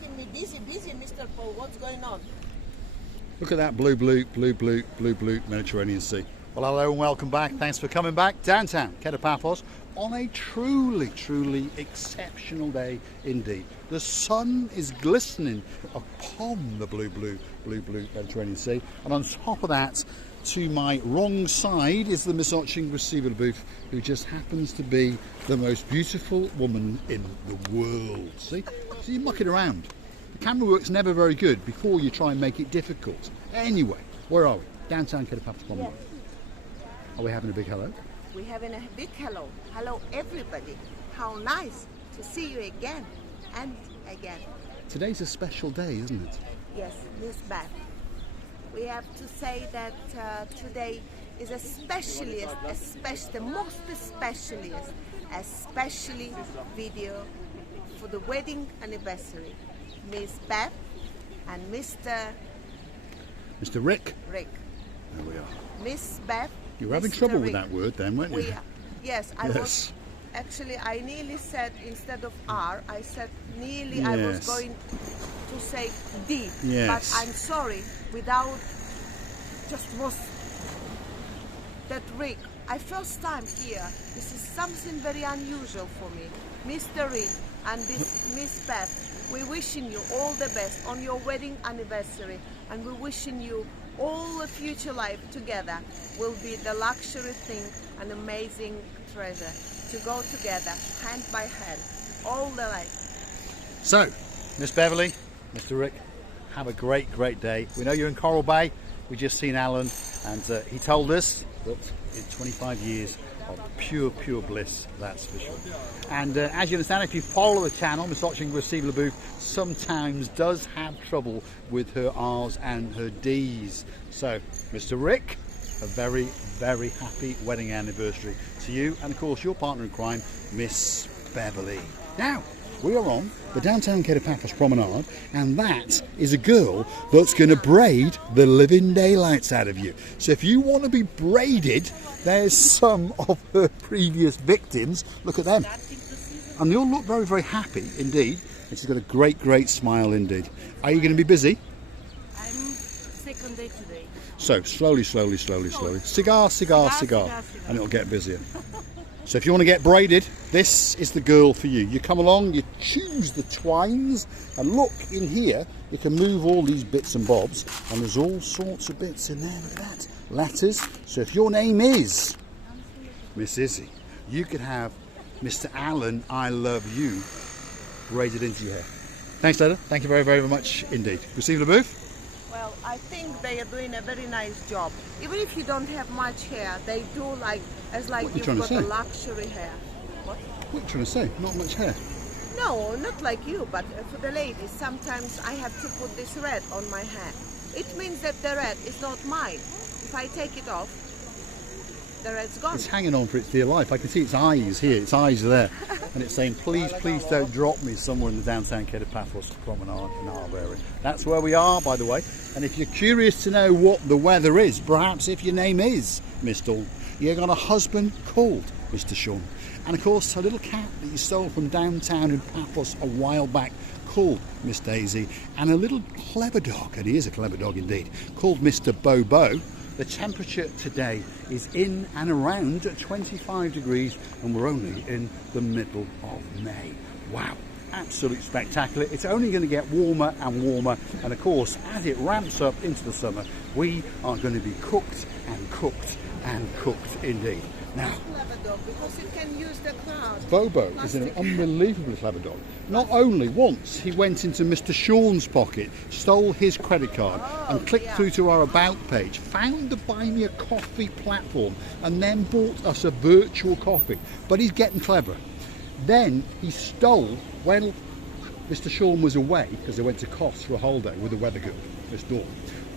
making me busy, Mr. Paul. What's going on? Look at that blue Mediterranean Sea. Well, hello and welcome back. Thanks for coming back. Downtown Kato Paphos on a truly exceptional day indeed. The sun is glistening upon the blue Mediterranean Sea, and on top of that, to my wrong side is the Misoching receiver booth, who just happens to be the most beautiful woman in the world. See? So you're mucking around. The camera work's never very good before you try and make it difficult. Anyway, where are we? Downtown Kato Paphos Promenade. Are we having a big hello? We're having a big hello. Hello, everybody. How nice to see you again and again. Today's a special day, isn't it? Yes, Miss Beth. We have to say that today is especially video for the wedding anniversary. Miss Beth and Mr. Rick. Rick. There we are. Miss Beth. You were having trouble with that word then, weren't you? Yes, I was. Actually, I nearly said, instead of R, I said nearly, yes. I was going to say D. Yes. But I'm sorry, without, just was that Rick. I first time here. This is something very unusual for me. Mr. Rick and this Miss Beth, we're wishing you all the best on your wedding anniversary, and we're wishing you all the future life together will be the luxury thing, an amazing treasure to go together hand by hand all the life. So, Miss Beverly, Mr. Rick, have a great day. We know you're in Coral Bay. We just seen Alan, and he told us that in 25 years of pure bliss, that's for sure. And as you understand, if you follow the channel, Miss Watching Receiver Booth sometimes does have trouble with her R's and her D's. So, Mr. Rick, a very happy wedding anniversary to you, and of course your partner in crime, Miss Beverly. Now, we are on the downtown Kato Paphos Promenade, and that is a girl that's going to braid the living daylights out of you. So if you want to be braided, there's some of her previous victims. Look at them. And they all look very happy indeed. And she's got a great smile indeed. Are you going to be busy? I'm second day today. So slowly. Cigar, and it'll get busier. So if you want to get braided, this is the girl for you. You come along, you choose the twines, and look in here, you can move all these bits and bobs, and there's all sorts of bits in there. Look at that. Letters. So if your name is Miss Izzy, you could have Mr. Alan, I love you, braided into your hair. Thanks, Dada. Thank you very much indeed. Receive the booth. Well, I think they are doing a very nice job. Even if you don't have much hair, they do like you've got a luxury hair. What are you trying to say? Not much hair? No, not like you, but for the ladies, sometimes I have to put this red on my hair. It means that the red is not mine. If I take it off, the red's gone. It's hanging on for its dear life. I can see its eyes here. Its eyes are there. And it's saying, please don't drop me somewhere in the downtown Kato Paphos Promenade in the harbour area. That's where we are, by the way. And if you're curious to know what the weather is, perhaps if your name is Miss Dawn, you got a husband called Mr. Sean. And of course, a little cat that you stole from downtown in Paphos a while back called Miss Daisy, and a little clever dog, and he is a clever dog indeed, called Mr. Bobo. The temperature today is in and around 25 degrees, and we're only in the middle of May. Wow, absolutely spectacular. It's only going to get warmer and warmer, and of course, as it ramps up into the summer, we are going to be cooked indeed. Now, clever dog, because you can use the cloud. Bobo is an unbelievably clever dog. Not only once he went into Mr. Sean's pocket, stole his credit card, and clicked through to our About page, found the Buy Me a Coffee platform, and then bought us a virtual coffee. But he's getting clever. Then he stole, when Mr. Sean was away, because they went to Kos for a holiday with the weather girl, Miss Dawn.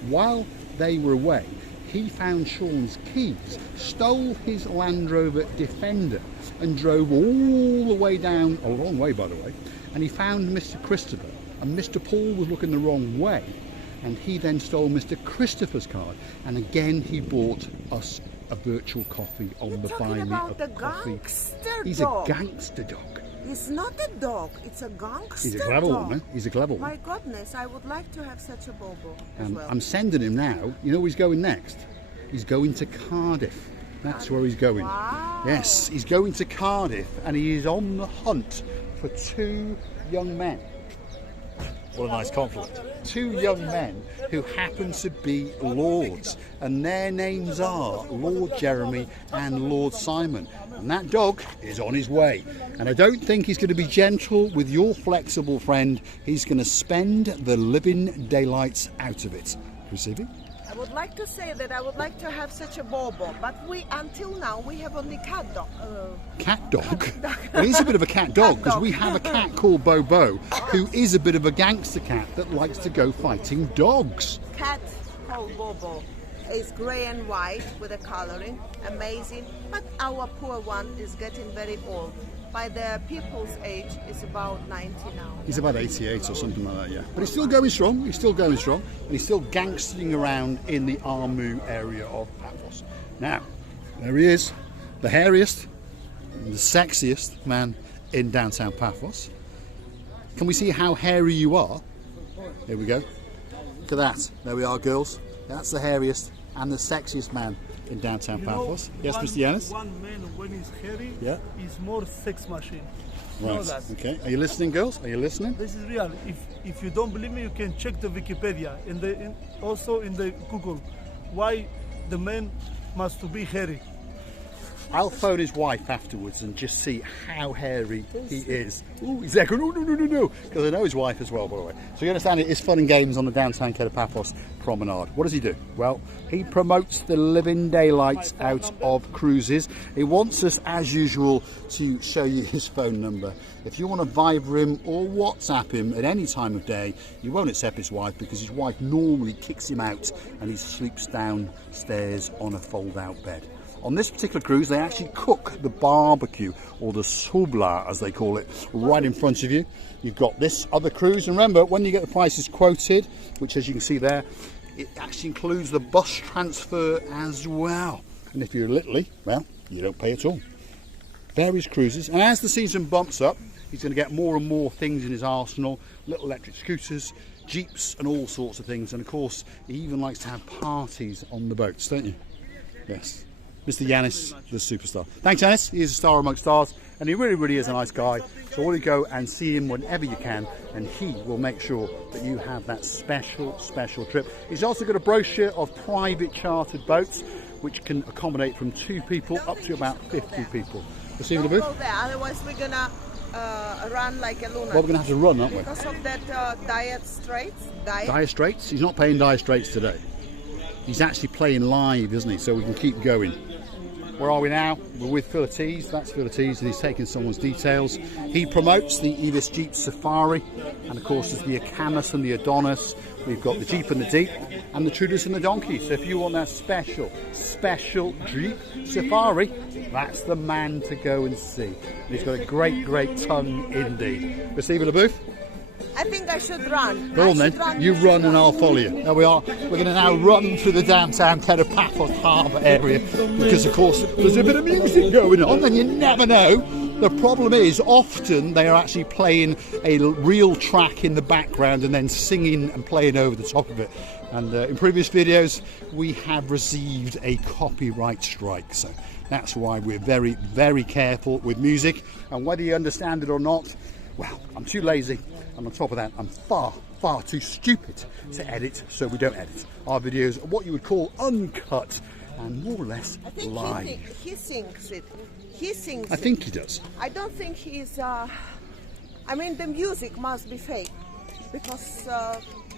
While they were away, he found Sean's keys, stole his Land Rover Defender, and drove all the way down, a long way by the way, and he found Mr. Christopher, and Mr. Paul was looking the wrong way, and he then stole Mr. Christopher's card, and again he bought us a virtual coffee on the Buy Me a Coffee. Gangster He's dog. a gangster dog. He's not a dog, it's a gangster He's a clever dog. one, eh? He's a clever one. My goodness, I would like to have such a Bobo as well. I'm sending him now. You know where he's going next? He's going to Cardiff. That's where he's going. Wow. Yes, he's going to Cardiff and he is on the hunt for 2 young men. What a nice compliment. 2 young men who happen to be lords, and their names are Lord Jeremy and Lord Simon. And that dog is on his way. And I don't think he's going to be gentle with your flexible friend. He's going to spend the living daylights out of it. Receiving? I would like to say that I would like to have such a Bobo, but until now we have only cat dog. Cat dog? Well, he's a bit of a cat dog because we have a cat called Bobo who is a bit of a gangster cat that likes to go fighting dogs. Cat called Bobo is grey and white with a colouring, amazing, but our poor one is getting very old. By the people's age, is about 90 now. He's about 88 or something like that, yeah. But he's still going strong, he's still going strong, and he's still gangstering around in the Armu area of Paphos. Now, there he is, the hairiest, and the sexiest man in downtown Paphos. Can we see how hairy you are? Here we go. Look at that. There we are, girls. That's the hairiest and the sexiest man in downtown Paphos. Yes, Mr. Yanis? One man, when he's hairy, Yeah. is more sex machine. You know Right, that. okay. Are you listening, girls? Are you listening? This is real. If you don't believe me, you can check the Wikipedia and also in the Google why the man must to be hairy. I'll phone his wife afterwards and just see how hairy he is. Ooh, he's there going, oh, no, because I know his wife as well, by the way. So you understand it is fun and games on the downtown Kato Paphos promenade. What does he do? Well, he promotes the living daylights out of cruises. He wants us, as usual, to show you his phone number. If you want to Viber him or WhatsApp him at any time of day, you won't accept his wife because his wife normally kicks him out and he sleeps downstairs on a fold-out bed. On this particular cruise, they actually cook the barbecue, or the subla as they call it, right in front of you. You've got this other cruise, and remember, when you get the prices quoted, which as you can see there, it actually includes the bus transfer as well. And if you're Italy, well, you don't pay at all. Various cruises, and as the season bumps up, he's going to get more and more things in his arsenal, little electric scooters, jeeps, and all sorts of things. And of course, he even likes to have parties on the boats, don't you? Yes. Mr. Yanis, the superstar. Thanks, Yanis. He is a star amongst stars, and he really, really is a nice guy. So I want to go and see him whenever you can, and he will make sure that you have that special, special trip. He's also got a brochure of private chartered boats, which can accommodate from 2 people up to about 50 people. Receive the Don't booth? go there, otherwise we're gonna run like a lunatic. Well, we're going to have to run, aren't we? Because of that Dire Straits. Dire Straits? He's not playing Dire Straits today. He's actually playing live, isn't he? So we can keep going. Where are we now? We're with Philates. That's Philates, and he's taking someone's details. He promotes the Evis Jeep Safari, and of course there's the Acamas and the Adonis. We've got the Jeep and the Deep, and the Trudus and the Donkey. So if you want that special Jeep Safari, that's the man to go and see. And he's got a great, great tongue indeed. Receiving a booth? I think I should run. Go on then, you run and I'll follow you. There we are. We're going to now run through the downtown Kato Paphos Harbour area because, of course, there's a bit of music going on and you never know. The problem is often they are actually playing a real track in the background and then singing and playing over the top of it. And in previous videos, we have received a copyright strike. So that's why we're very, very careful with music. And whether you understand it or not, well, I'm too lazy. And on top of that, I'm far, far too stupid to edit, so we don't edit. Our videos are what you would call uncut and more or less I think live. he sings it. He sings I think he does. I don't think he's... I mean, the music must be fake, because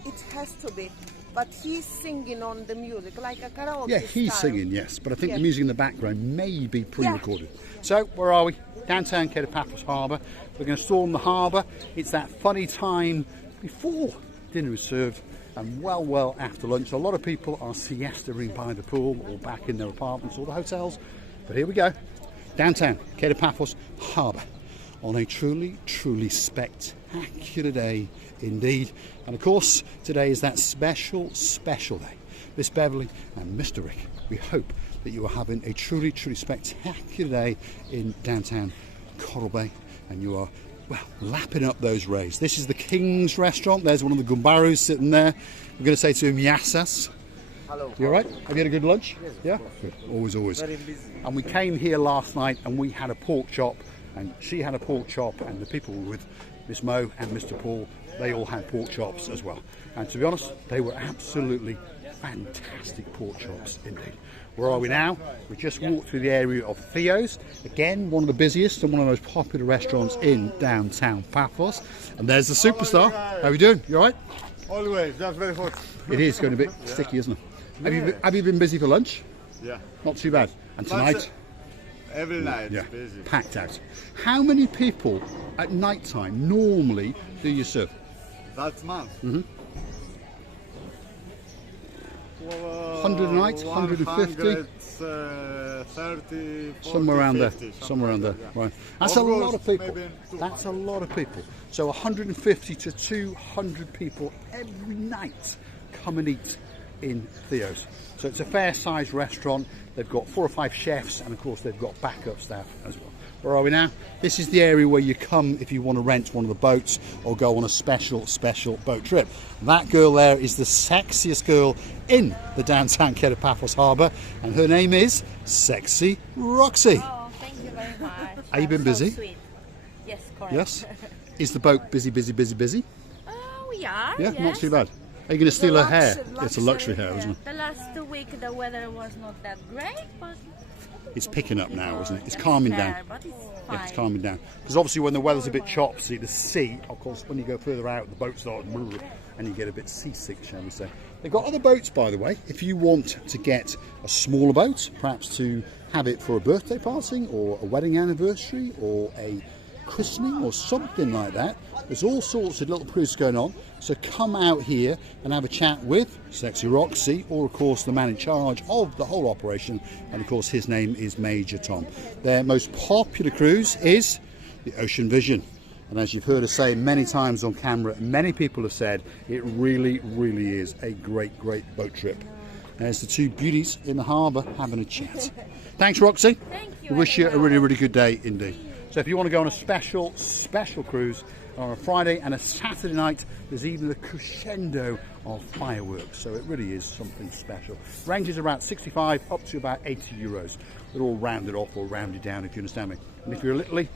it has to be. But he's singing on the music, like a karaoke Yeah, he's style. singing, yes, but I think Yeah. the music in the background may be pre-recorded. So, where are we? Downtown Kato Paphos Harbour. We're going to storm the harbour. It's that funny time before dinner is served and well after lunch. A lot of people are siestaing by the pool or back in their apartments or the hotels. But here we go. Downtown Kato Paphos Harbour on a truly, truly spectacular day indeed. And of course, today is that special, special day. Miss Beverly and Mr. Rick, we hope that you are having a truly, truly spectacular day in downtown Coral Bay. and you are, well, lapping up those rays. This is the King's restaurant. There's one of the Gumbarus sitting there. We're going to say to him, Yassas. Hello. You all right? Have you had a good lunch? Yes, yeah? Good. Always, always. Very busy. And we came here last night and we had a pork chop, and she had a pork chop, and the people were with Miss Mo and Mr. Paul, they all had pork chops as well. And to be honest, they were absolutely fantastic pork chops indeed. Where are we now? We just walked through the area of Theo's. Again, one of the busiest and one of the most popular restaurants in downtown Paphos. And there's the superstar. How are you doing? You all right? Always, that's very hot. It is going a bit sticky, isn't it? Have you been busy for lunch? Yeah. Not too bad. And tonight? Every night, Yeah, busy. packed out. How many people at night time normally do you serve? That month. 100 a night, 150? 30, 40, Somewhere around there. 50, Somewhere around there. yeah. Right. That's Of a lot course, of people. maybe too That's a much. lot of people. So 150 to 200 people every night come and eat in Theo's. So it's a fair-sized restaurant. They've got 4 or 5 chefs, and of course they've got backup staff as well. Where are we now? This is the area where you come if you want to rent one of the boats or go on a special boat trip. That girl there is the sexiest girl in the downtown Kato Paphos Harbour, and her name is Sexy Roxy. Oh, thank you very much. Have you been So busy? Sweet. Yes, correct. Yes? Is the boat busy? We are. Yeah, yes. not too bad. Are you going to steal her hair? luxury It's a luxury hair, hair. isn't it? The last week the weather was not that great, but It's picking up now, isn't it? It's yes, calming fair, down. But it's fine. Yeah, it's calming down. Because obviously when the weather's a bit choppy, the sea, of course, when you go further out, the boat starts moving and you get a bit seasick, shall we say. They've got other boats, by the way. If you want to get a smaller boat, perhaps to have it for a birthday party or a wedding anniversary or a christening or something like that, there's all sorts of little cruises going on. So come out here and have a chat with Sexy Roxy, or of course the man in charge of the whole operation, and of course his name is Major Tom. Their most popular cruise is the Ocean Vision, and as you've heard us say many times on camera, many people have said it really is a great boat trip. There's the two beauties in the harbour having a chat. Thanks, Roxy. Thank you We wish you very a really good day indeed. So if you want to go on a special cruise on a Friday and a Saturday night, there's even a crescendo of fireworks. So it really is something special. Ranges about 65 up to about 80 euros. They're all rounded off or rounded down, if you understand me. And if you're a Italy,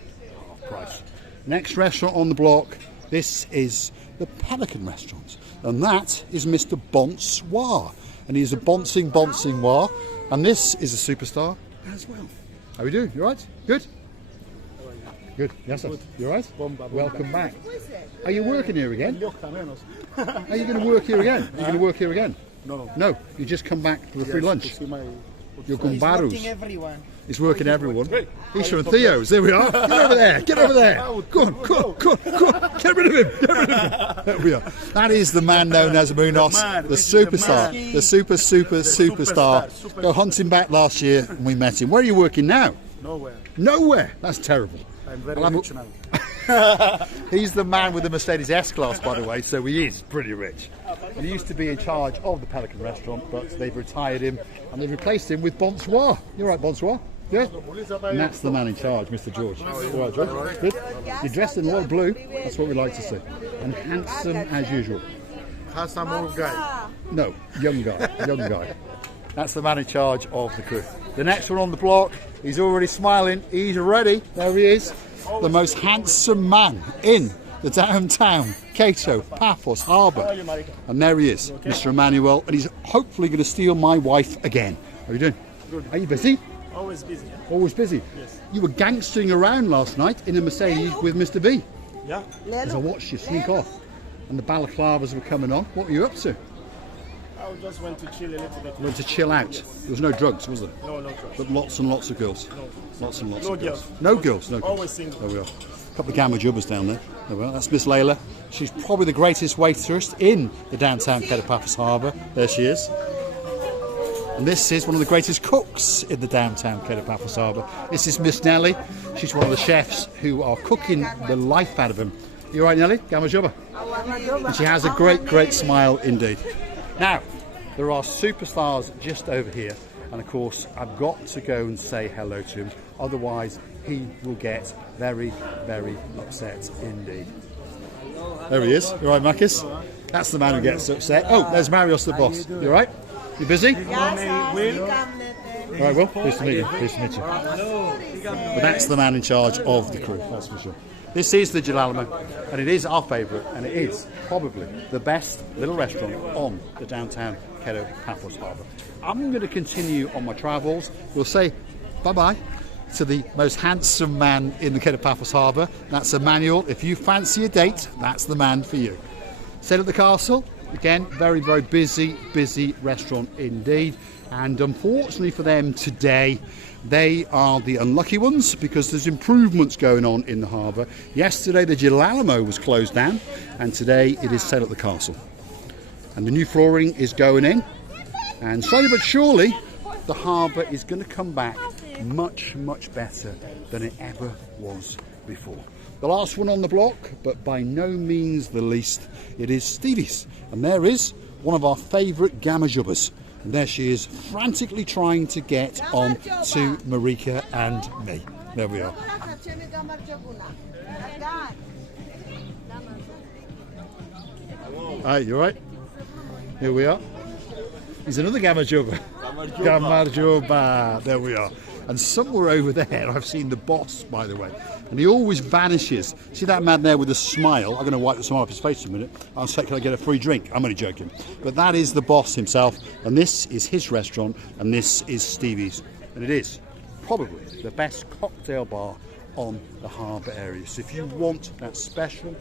half price. Next restaurant on the block, this is the Pelican Restaurant. And that is Mr. Bonsoir. And he's a bouncing war. And this is a superstar as well. How are we doing? You all right? Good? Good. Yes, sir. You all right? Welcome back. Are you working here again? Are you going to work here again? Are you going to work here again? No. No. You just come back for the free lunch. You're He's Gumbarus. working everyone. He's working everyone. He's from Theo's. There we are. Get over there. Get over there. Go on. Get rid of him. There we are. That is the man known as Munos, the superstar, the superstar. Go hunting back last year and we met him. Where are you working now? Nowhere. Nowhere. That's terrible. I'm very Well, I'm- rich now. He's the man with the Mercedes S-Class, by the way, so he is pretty rich. And he used to be in charge of the Pelican Restaurant, but they've retired him and they've replaced him with Bonsoir. You all right, Bonsoir? Yeah? And that's the man in charge, Mr. George. All right, George? Good? You're dressed in a lot of blue. That's what we like to see. And handsome as usual. Handsome old guy. No, young guy. That's the man in charge of the crew. The next one on the block, he's already smiling. He's ready. There he is. The most handsome man in the downtown Kato Paphos Harbour. And there he is, Mr. Emmanuel. And he's hopefully going to steal my wife again. How are you doing? Good. Are you busy? Always busy. Always busy? Yes. You were gangstering around last night in a Mercedes with Mr. B. Yeah. As I watched you sneak off. And the balaclavas were coming on. What were you up to? I just went to chill a little bit. You went to chill out. There was no drugs, was there? No drugs. But lots and lots of girls. Lots and lots No of girls. girls. No girls, no girls. Always single. There we are. A couple of gamma jubbers down there. There we are. That's Miss Layla. She's probably the greatest waitress in the downtown Kato Paphos Harbour. There she is. And this is one of the greatest cooks in the downtown Kato Paphos Harbour. This is Miss Nelly. She's one of the chefs who are cooking the life out of him. You all right, Nelly? Gamma jubber. And she has a great smile indeed. Now, there are superstars just over here, and of course I've got to go and say hello to him, otherwise he will get very, very upset indeed. There he is. You all right, Makis? That's the man who gets upset. Oh, there's Marios, the boss. You all right? You busy? All right, Will. Pleased to meet you. Pleased to meet you. But that's the man in charge of the crew, that's for sure. This is the Jalalamo, and it is our favourite, and it is probably the best little restaurant on the downtown Kato Paphos Harbour. I'm going to continue on my travels. We'll say bye-bye to the most handsome man in the Kato Paphos Harbour. That's Emmanuel. If you fancy a date, that's the man for you. Stayed at the castle. Again, very, very busy restaurant indeed. And unfortunately for them today, they are the unlucky ones because there's improvements going on in the harbour. Yesterday the Jalalamo was closed down and today it is set at the castle. And the new flooring is going in, and slowly but surely the harbour is going to come back much, much better than it ever was before. The last one on the block, but by no means the least, it is Stevie's. And there is one of our favourite Gamajubbas. And there she is, frantically trying to get on to Marika and me. There we are. Hi, you alright? Here we are. He's another Gamajubba. Gamajubba. There we are. And somewhere over there, I've seen the boss, by the way. And he always vanishes. See that man there with a smile? I'm going to wipe the smile off his face in a minute. I'll say, can I get a free drink? I'm only joking. But that is the boss himself. And this is his restaurant. And this is Stevie's. And it is probably the best cocktail bar on the harbour area. So if you want that special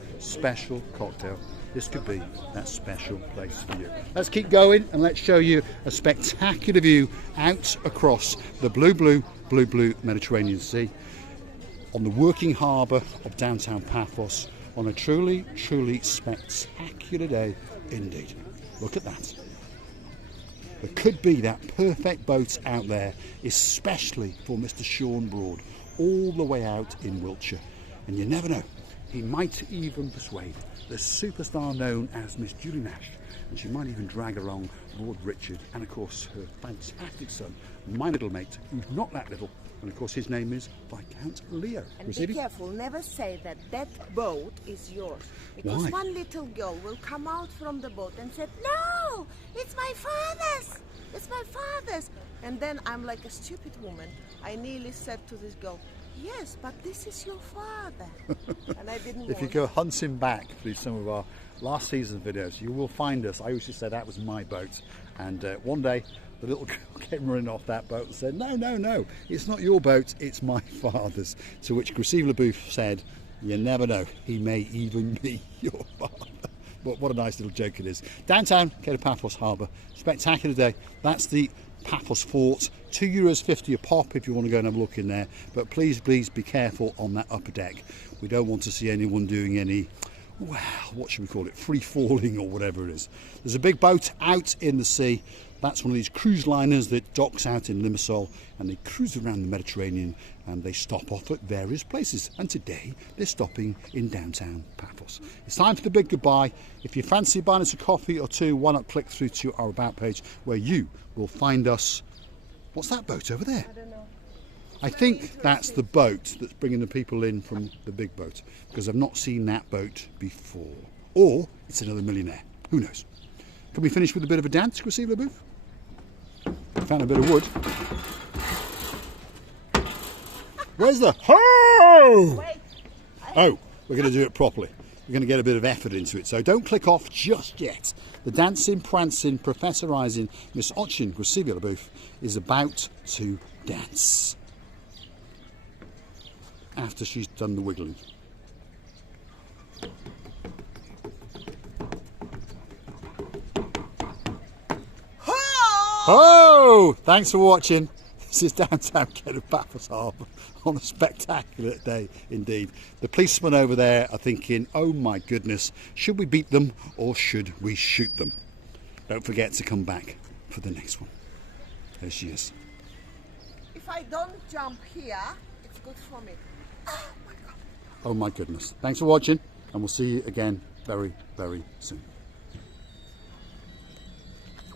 cocktail, this could be that special place for you. Let's keep going and let's show you a spectacular view out across the blue Mediterranean Sea on the working harbour of downtown Paphos on a truly spectacular day indeed. Look at that. There could be that perfect boat out there, especially for Mr. Sean Broad, all the way out in Wiltshire. And you never know, he might even persuade the superstar known as Miss Julie Nash, and she might even drag along Lord Richard and of course her fantastic son, my little mate, who's not that little, and of course his name is Viscount Leo. And be careful, never say that that boat is yours. Because one little girl will come out from the boat and say, no, it's my father's, it's my father's. And then I'm like a stupid woman. I nearly said to this girl, yes, but this is your father. And I didn't If you go hunting back through some of our last season videos, you will find us. I used to say that was my boat. And one day, the little girl came running off that boat and said, no, it's not your boat, it's my father's. To which Gracile LaBouffe said, you never know, he may even be your father. But what a nice little joke it is. Downtown Kato Paphos Harbour, spectacular day. That's the Paphos Fort, €2.50 a pop if you want to go and have a look in there, but please be careful on that upper deck. We don't want to see anyone doing any, well, what should we call it, free falling or whatever it is. There's a big boat out in the sea. That's one of these cruise liners that docks out in Limassol, and they cruise around the Mediterranean and they stop off at various places. And today they're stopping in downtown Paphos. It's time for the big goodbye. If you fancy buying us a coffee or two, why not click through to our About page where you will find us. What's that boat over there? I don't know. I think that's the boat that's bringing the people in from the big boat, because I've not seen that boat before. Or it's another millionaire. Who knows? Can we finish with a bit of a dance, Gracile LaBouffe? Found a bit of wood. Where's the ho? Oh, we're going to do it properly. We're going to get a bit of effort into it, so don't click off just yet. The dancing, prancing, professorising Miss Ochin Gracile LaBouffe is about to dance after she's done the wiggling. Oh, thanks for watching. This is downtown Kato Paphos Harbour on a spectacular day indeed. The policemen over there are thinking, oh my goodness, should we beat them or should we shoot them? Don't forget to come back for the next one. There she is. If I don't jump here, it's good for me. Oh my God. Oh my goodness. Thanks for watching, and we'll see you again very, very soon.